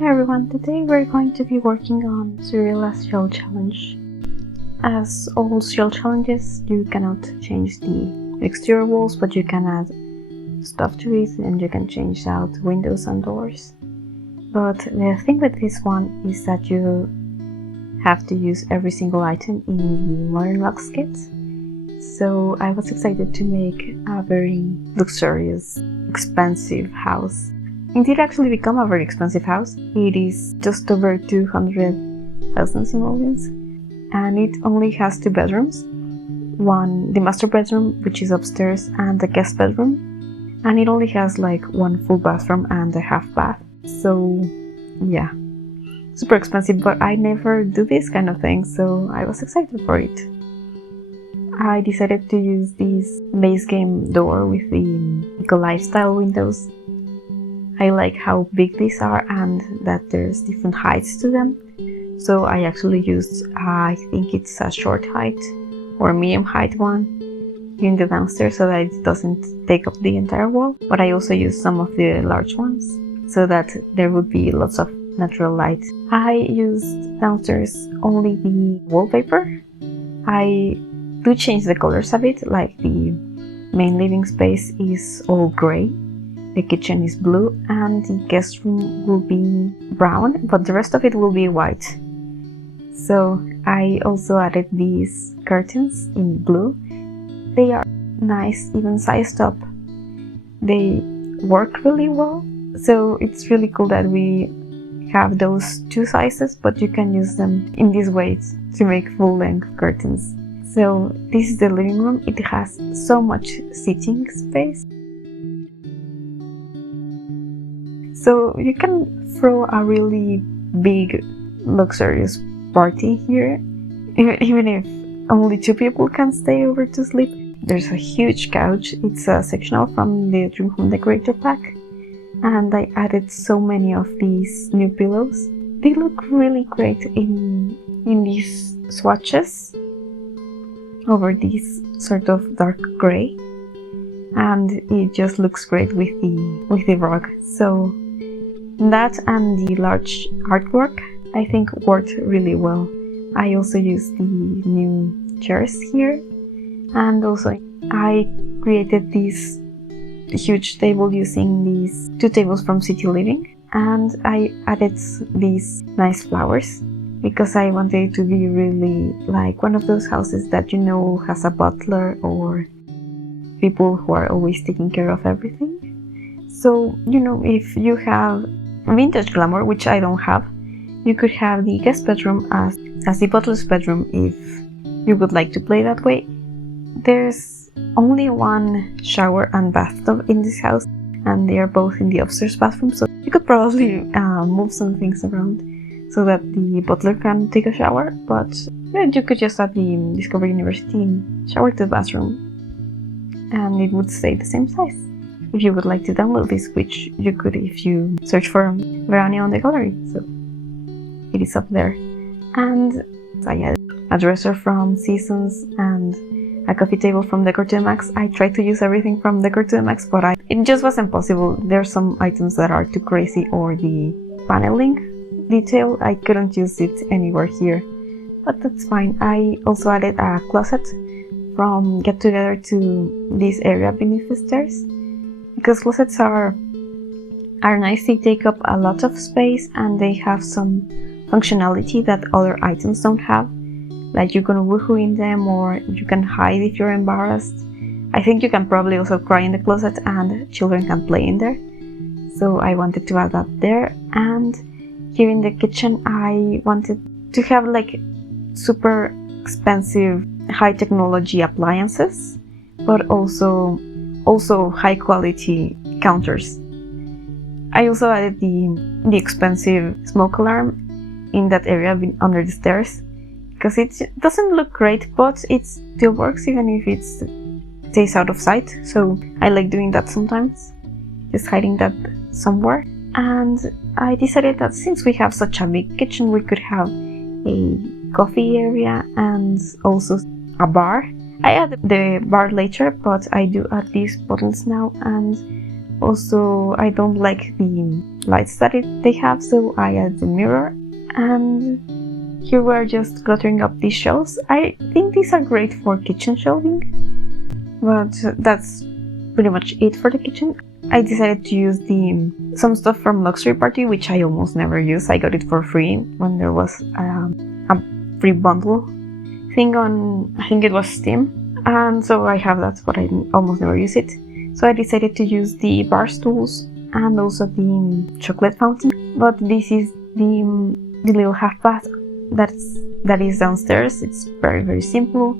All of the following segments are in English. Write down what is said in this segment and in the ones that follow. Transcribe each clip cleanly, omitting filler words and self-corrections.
Hi everyone, today we're going to be working on Xureila's shell challenge. As all shell challenges, you cannot change the exterior walls, but you can add stuff to it and you can change out windows and doors. But the thing with this one is that you have to use every single item in the modern Luxe kit. So I was excited to make a very luxurious, expensive house. It did actually become a very expensive house. It is just over 200,000 simoleons, and it only has 2 bedrooms. One, the master bedroom, which is upstairs, and the guest bedroom. And it only has like 1 full bathroom and a half bath. So yeah, super expensive, but I never do this kind of thing, so I was excited for it. I decided to use this base game door with the lifestyle windows. I like how big these are and that there's different heights to them. So I actually used, I think it's a short height or a medium height one in the downstairs so that it doesn't take up the entire wall. But I also used some of the large ones so that there would be lots of natural light. I used downstairs only the wallpaper. I do change the colors a bit, like the main living space is all gray. The kitchen is blue and the guest room will be brown, but the rest of it will be white. So I also added these curtains in blue. They are nice, even sized up. They work really well. So it's really cool that we have those 2 sizes, but you can use them in these ways to make full-length curtains. So this is the living room. It has so much seating space. So you can throw a really big, luxurious party here, even if only 2 people can stay over to sleep. There's a huge couch. It's a sectional from the Dream Home Decorator pack, and I added so many of these new pillows. They look really great in these swatches over this sort of dark gray, and it just looks great with the rug. So that and the large artwork I think worked really well. I also used the new chairs here, and also I created this huge table using these 2 tables from City Living, and I added these nice flowers because I wanted it to be really like one of those houses that has a butler or people who are always taking care of everything. So if you have vintage glamour, which I don't have, you could have the guest bedroom as the butler's bedroom if you would like to play that way. There's only 1 shower and bathtub in this house, and they are both in the upstairs bathroom, so you could probably move some things around so that the butler can take a shower, but you could just add the Discover University shower to the bathroom and it would stay the same size. If you would like to download this, which you could if you search for Verania on the gallery, so it is up there. And I had a dresser from Seasons and a coffee table from Decor 2 Max. I tried to use everything from Decor 2 Max, but it just wasn't possible. There's some items that are too crazy, or the paneling detail, I couldn't use it anywhere here, but that's fine. I also added a closet from Get Together to this area beneath the stairs, because closets are nice. They take up a lot of space and they have some functionality that other items don't have, like you can woohoo in them or you can hide if you're embarrassed. I think you can probably also cry in the closet and children can play in there, so I wanted to add that there. And here in the kitchen I wanted to have like super expensive high technology appliances, but also high quality counters. I also added the expensive smoke alarm in that area under the stairs, because it doesn't look great, but it still works even if it stays out of sight. So I like doing that sometimes, just hiding that somewhere. And I decided that since we have such a big kitchen, we could have a coffee area and also a bar. I added the bar later, but I do add these bottles now, and Also, I don't like the lights that they have, so I add the mirror. And here we're just cluttering up these shelves. I think these are great for kitchen shelving, but that's pretty much it for the kitchen. I decided to use some stuff from Luxury Party, which I almost never use. I got it for free when there was a free bundle thing on, I think it was Steam, and so I have that, but I almost never use it. So I decided to use the bar stools and also the chocolate fountain. But this is the little half bath that is downstairs. It's very, very simple.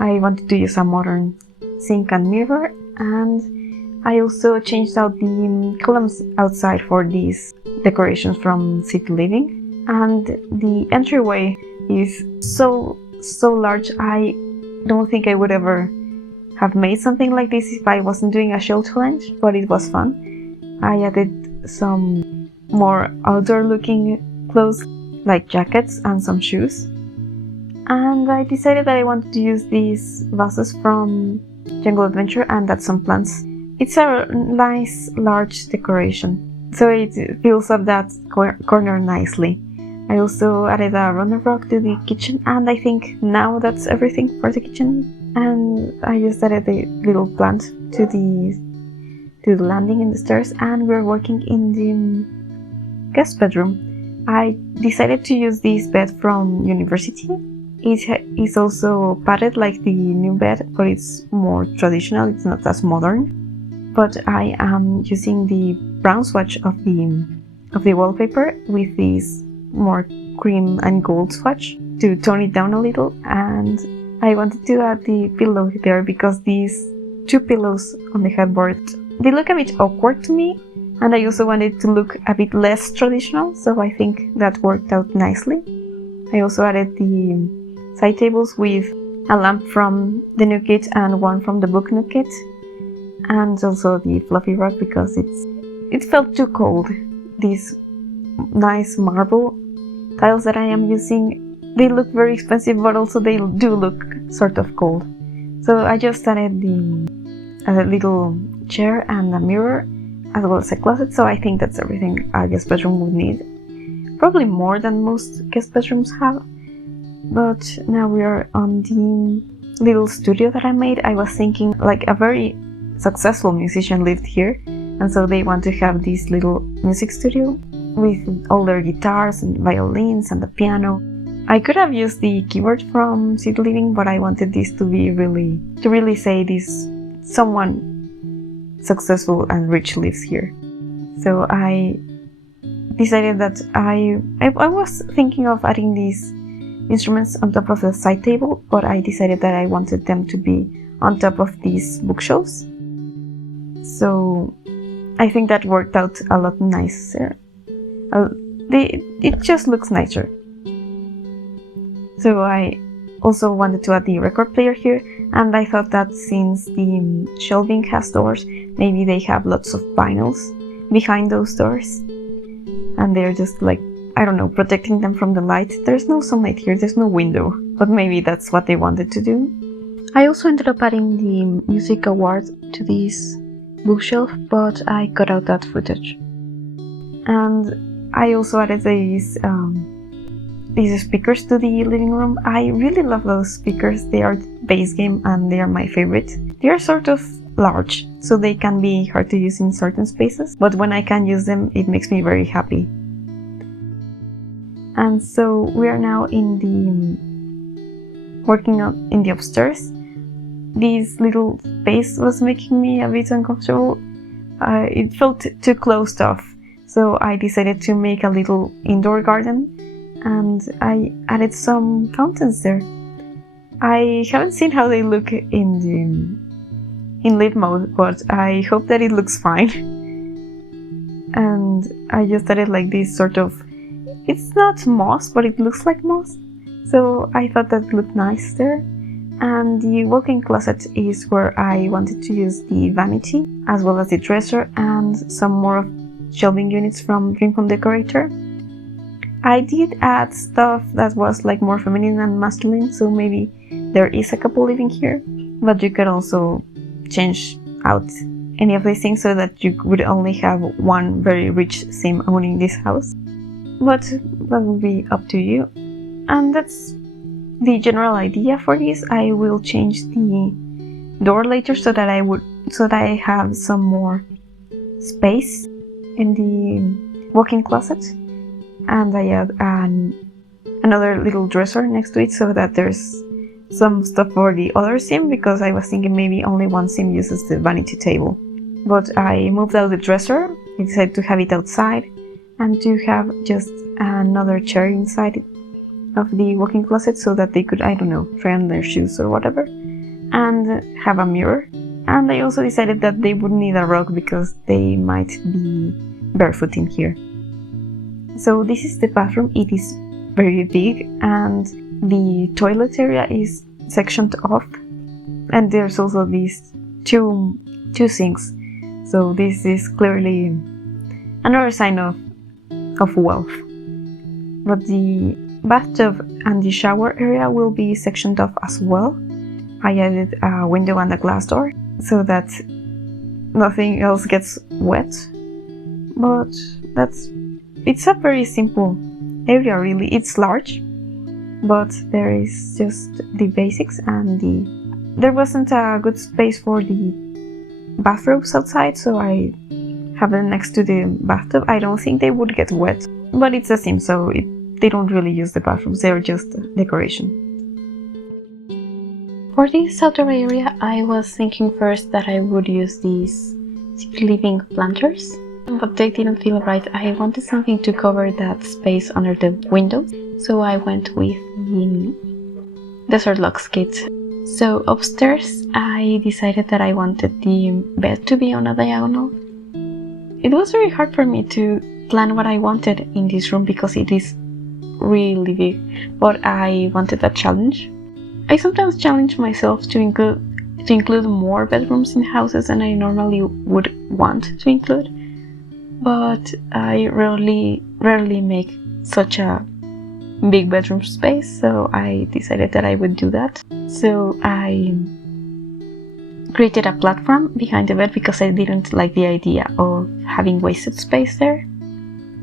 I wanted to use a modern sink and mirror, and I also changed out the columns outside for these decorations from City Living. And the entryway is so large. I don't think I would ever have made something like this if I wasn't doing a shell challenge, but it was fun. I added some more outdoor looking clothes like jackets and some shoes. And I decided that I wanted to use these vases from Jungle Adventure and add some plants. It's a nice large decoration, so it fills up that corner nicely. I also added a runner rug to the kitchen, and I think now that's everything for the kitchen. And I just added a little plant to the landing in the stairs, and we're working in the guest bedroom. I decided to use this bed from university. It is also padded like the new bed, but it's more traditional, it's not as modern. But I am using the brown swatch of the wallpaper with this more cream and gold swatch to tone it down a little, and I wanted to add the pillow there because these two pillows on the headboard, they look a bit awkward to me, and I also wanted to look a bit less traditional, so I think that worked out nicely. I also added the side tables with a lamp from the new kit and one from the book new kit, and also the fluffy rug because it felt too cold. These nice marble tiles that I am using, they look very expensive, but also they do look sort of cold. So I just added a little chair and a mirror, as well as a closet, so I think that's everything a guest bedroom would need. Probably more than most guest bedrooms have. But now we are on the little studio that I made. I was thinking like a very successful musician lived here, and so they want to have this little music studio with all their guitars and violins and the piano. I could have used the keyboard from City Living, but I wanted this to really say this someone successful and rich lives here. So I decided that I was thinking of adding these instruments on top of the side table, but I decided that I wanted them to be on top of these bookshelves. So I think that worked out a lot nicer. It just looks nicer. So I also wanted to add the record player here, and I thought that since the shelving has doors, maybe they have lots of vinyls behind those doors, and they're just like, I don't know, protecting them from the light. There's no sunlight here, there's no window, but maybe that's what they wanted to do. I also ended up adding the music award to this bookshelf, but I cut out that footage. And I also added these speakers to the living room. I really love those speakers. They are base game and they are my favorite. They are sort of large, so they can be hard to use in certain spaces, but when I can use them, it makes me very happy. And so we are now working in the upstairs. This little space was making me a bit uncomfortable. It felt too closed off, so I decided to make a little indoor garden, and I added some fountains there. I haven't seen how they look in live mode, but I hope that it looks fine. And I just added like this sort of, it's not moss, but it looks like moss, so I thought that looked nice there. And the walk-in closet is where I wanted to use the vanity, as well as the dresser and some more of shelving units from Dream Home Decorator. I did add stuff that was like more feminine and masculine, so maybe there is a couple living here, but you could also change out any of these things, so that you would only have one very rich sim owning this house. But that will be up to you. And that's the general idea for this. I will change the door later so that I have some more space in the walk-in closet, and I add another little dresser next to it so that there's some stuff for the other sim, because I was thinking maybe only one sim uses the vanity table. But I moved out the dresser. I decided to have it outside and to have just another chair inside of the walk-in closet so that they could, I don't know, try on their shoes or whatever, and have a mirror. And I also decided that they would need a rug because they might be barefoot in here. So this is the bathroom. It is very big, and the toilet area is sectioned off, and there's also these two sinks. So this is clearly another sign of wealth. But the bathtub and the shower area will be sectioned off as well. I added a window and a glass door so that nothing else gets wet. But it's a very simple area, really. It's large, but there is just the basics, and there wasn't a good space for the bathrobes outside, so I have them next to the bathtub. I don't think they would get wet, but it's a sim, so they don't really use the bathrooms. They're just decoration. For this outdoor area, I was thinking first that I would use these city living planters, but they didn't feel right. I wanted something to cover that space under the window, so I went with the Desert Luxe kit. So upstairs, I decided that I wanted the bed to be on a diagonal. It was very hard for me to plan what I wanted in this room because it is really big, but I wanted a challenge. I sometimes challenge myself to include more bedrooms in houses than I normally would want to include, but I rarely make such a big bedroom space, so I decided that I would do that. So I created a platform behind the bed because I didn't like the idea of having wasted space there.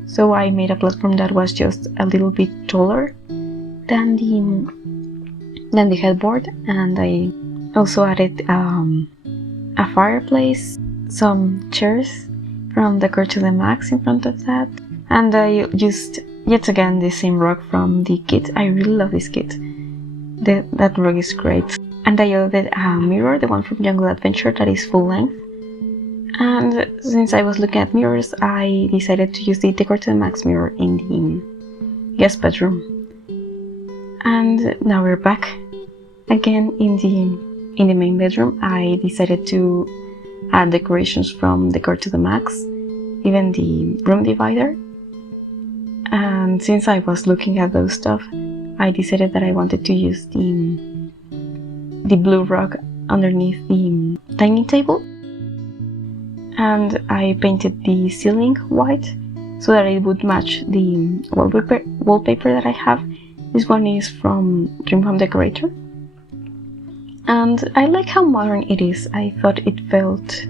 So I made a platform that was just a little bit taller than the headboard, and I also added a fireplace, some chairs from Decor to the Max in front of that, and I used yet again the same rug from the kit. I really love this kit. That rug is great. And I added a mirror, the one from Jungle Adventure, that is full length. And since I was looking at mirrors, I decided to use the Decor to the Max mirror in the guest bedroom. And now we're back again in the main bedroom. I decided to add decorations from Decor to the Max, even the room divider. And since I was looking at those stuff, I decided that I wanted to use the blue rug underneath the dining table. And I painted the ceiling white so that it would match the wallpaper that I have. This one is from Dream Home Decorator. And I like how modern it is. I thought it felt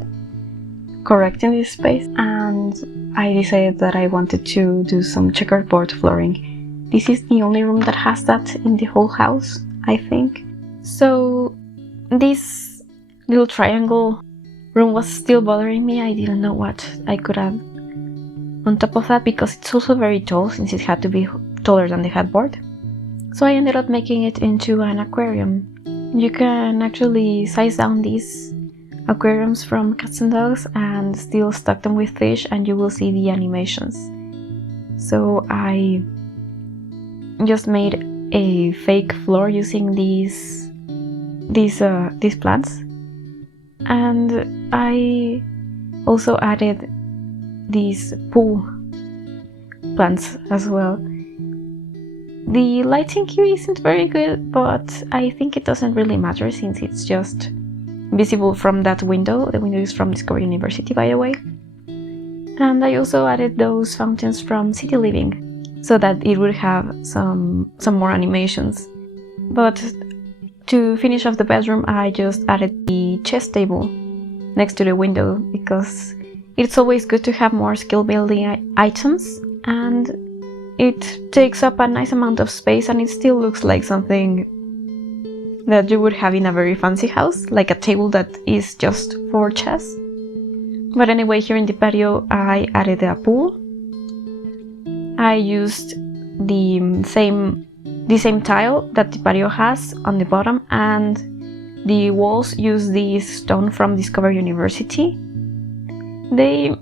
correct in this space, and I decided that I wanted to do some checkerboard flooring. This is the only room that has that in the whole house, I think. So this little triangle room was still bothering me. I didn't know what I could add on top of that because it's also very tall, since it had to be taller than the headboard. So I ended up making it into an aquarium. You can actually size down these aquariums from Cats and Dogs and still stock them with fish, and you will see the animations. So I just made a fake floor using these plants, and I also added these pool plants as well. The lighting here isn't very good, but I think it doesn't really matter since it's just visible from that window. The window is from Discovery University, by the way. And I also added those fountains from City Living so that it would have some more animations. But to finish off the bedroom, I just added the chess table next to the window because it's always good to have more skill building items, and it takes up a nice amount of space and it still looks like something that you would have in a very fancy house, like a table that is just for chess. But anyway, here in the patio I added a pool. I used the same tile that the patio has on the bottom, and the walls use this stone from Discover University. They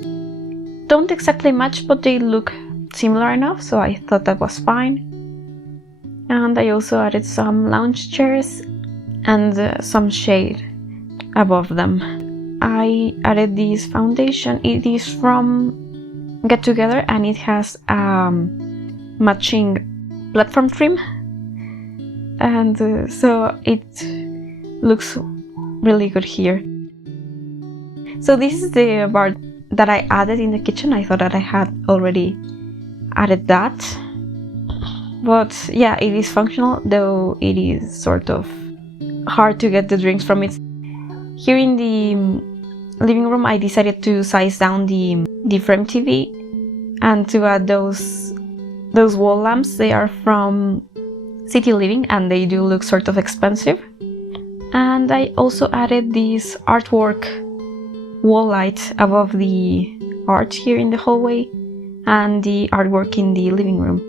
don't exactly match, but they look similar enough, so I thought that was fine. And I also added some lounge chairs and some shade above them. I added this foundation. It is from Get Together and it has matching platform trim, and so it looks really good here. So this is the bar that I added in the kitchen. I thought that I had already added that, but yeah, it is functional, though it is sort of hard to get the drinks from it. Here in the living room I decided to size down the frame TV and to add those wall lamps. They are from City Living and they do look sort of expensive. And I also added this artwork wall light above the art here in the hallway and the artwork in the living room.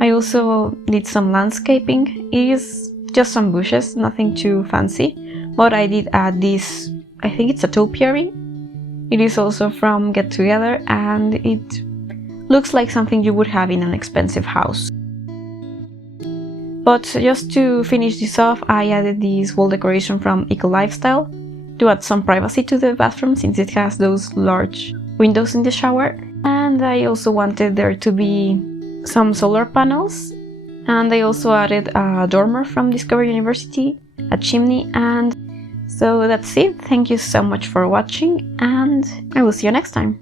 I also did some landscaping. It is just some bushes, nothing too fancy, but I did add this, I think it's a topiary. It is also from Get Together and it looks like something you would have in an expensive house. But just to finish this off, I added this wall decoration from Eco Lifestyle to add some privacy to the bathroom since it has those large windows in the shower. And I also wanted there to be some solar panels. And I also added a dormer from Discover University, a chimney, and so that's it. Thank you so much for watching and I will see you next time.